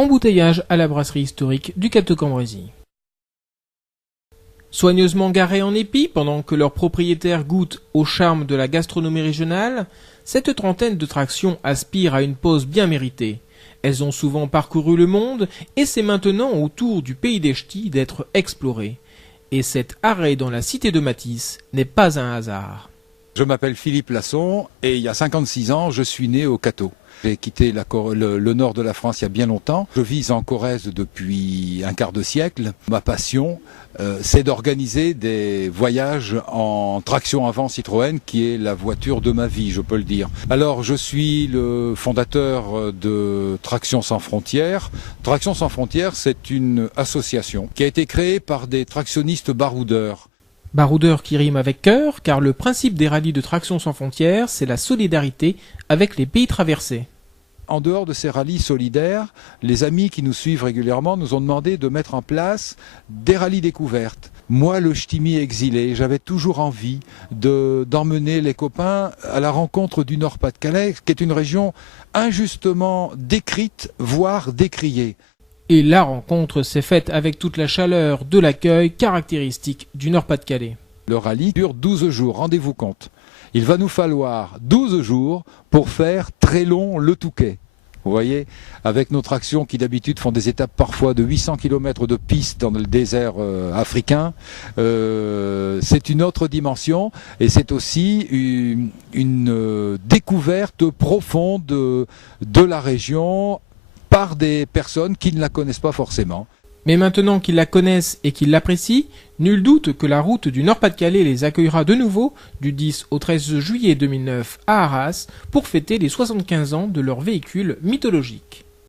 embouteillage à la brasserie historique du Cap de Cambrésis. Soigneusement garés en épi pendant que leurs propriétaires goûtent au charme de la gastronomie régionale, cette trentaine de tractions aspire à une pause bien méritée. Elles ont souvent parcouru le monde et c'est maintenant au tour du pays des ch'tis d'être exploré. Et cet arrêt dans la cité de Matisse n'est pas un hasard. Je m'appelle Philippe Lasson et il y a 56 ans, je suis né au Cateau. J'ai quitté le nord de la France il y a bien longtemps. Je vis en Corrèze depuis un quart de siècle. Ma passion, c'est d'organiser des voyages en traction avant Citroën, qui est la voiture de ma vie, je peux le dire. Alors, je suis le fondateur de Traction sans frontières. Traction sans frontières, c'est une association qui a été créée par des tractionnistes baroudeurs. Baroudeur qui rime avec cœur, car le principe des rallyes de Traction sans frontières, c'est la solidarité avec les pays traversés. En dehors de ces rallyes solidaires, les amis qui nous suivent régulièrement nous ont demandé de mettre en place des rallyes découvertes. Moi, le ch'timi exilé, j'avais toujours envie d'emmener les copains à la rencontre du Nord-Pas-de-Calais, qui est une région injustement décrite, voire décriée. Et la rencontre s'est faite avec toute la chaleur de l'accueil caractéristique du Nord-Pas-de-Calais. Le rallye dure 12 jours, rendez-vous compte. Il va nous falloir 12 jours pour faire très long le Touquet. Vous voyez, avec nos tractions qui d'habitude font des étapes parfois de 800 km de piste dans le désert africain, c'est une autre dimension et c'est aussi une découverte profonde de la région par des personnes qui ne la connaissent pas forcément. Mais maintenant qu'ils la connaissent et qu'ils l'apprécient, nul doute que la route du Nord-Pas-de-Calais les accueillera de nouveau du 10 au 13 juillet 2009 à Arras pour fêter les 75 ans de leur véhicule mythologique.